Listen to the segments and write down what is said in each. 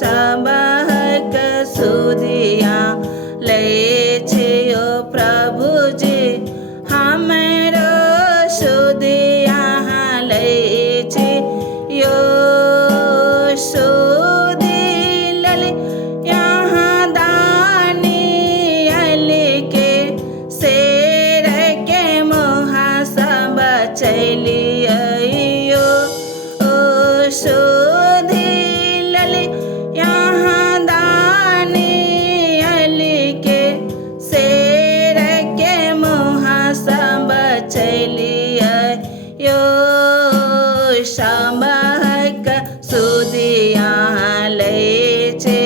सबहक सुधिया ले छे ओ प्रभु जी हमरो सुधिया ले छे यो सुधि लले यहाँ दानियल के शेर के मुहा सब चलियो ओ सुधि लले यहाँ दानियल के शेर के मुहा सब चलियो सबहक सुधिया ले छे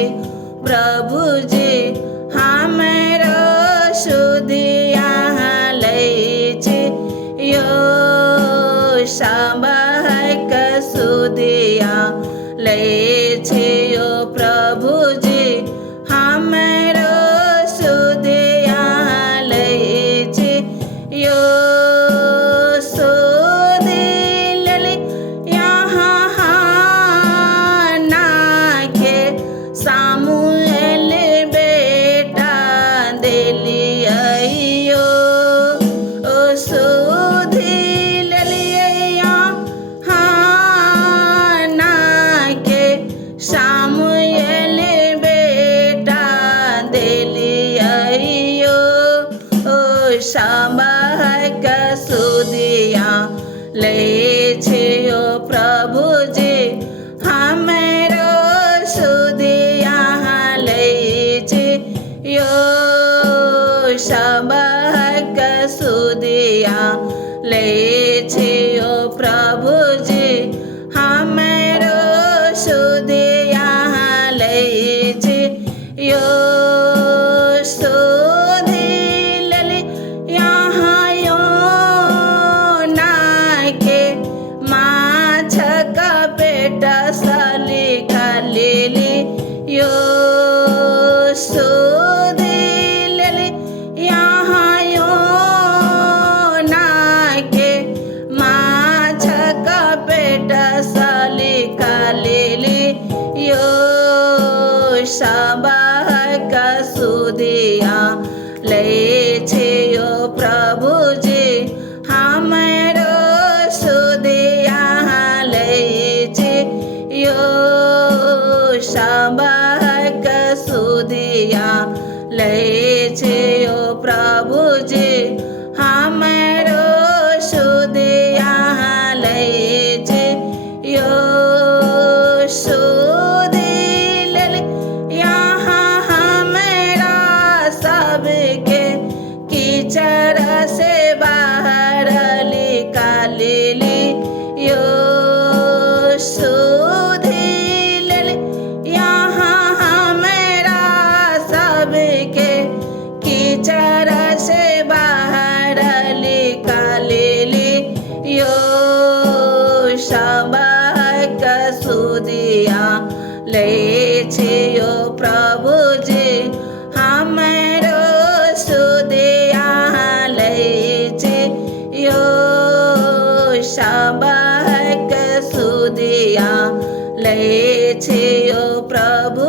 प्रभु जी हमरो सुधिया ले छे यो सबहक सुधिया ले छे ओ प्रभु जी हमरो सुधिया ले छे यो सुधि लले यहाँ ना के सामुएल बेटा दिलियो ओ सुधि ललिए यहाँ ना के सामुएल बेटा दिलियो ओ सबहक सुधिया ले छे ओ प्रभु जी हमरो सुधिया ले छे यो सबहक सुधिया ले छे ओ प्रभु जी हमरो सुधिया ले छे यो सुधि लले यहाँ यो ना के माछ का पेट सली खलीली यो सुधि लले यहाँ यो ना के माछ का पेट सली खलीली यो सबहक सुधिया ले छे ओ प्रभु जी हमरो सुधिया ले छे यो सबहक सुधिया ले छे ओ प्रभु जी हमरो सुधिया ले छे यो सुधि लले यहाँ हमरा सबके कीचड़ से बाहर निकालिली यो सुधि लले यहाँ हमरा सबके कीचड़ से बाहर निकालिली यो सबहक सुधिया ले छे ओ प्रभु जी हमरो सुधिया ले छे यो सबहक सुधिया ले छे ओ प्रभु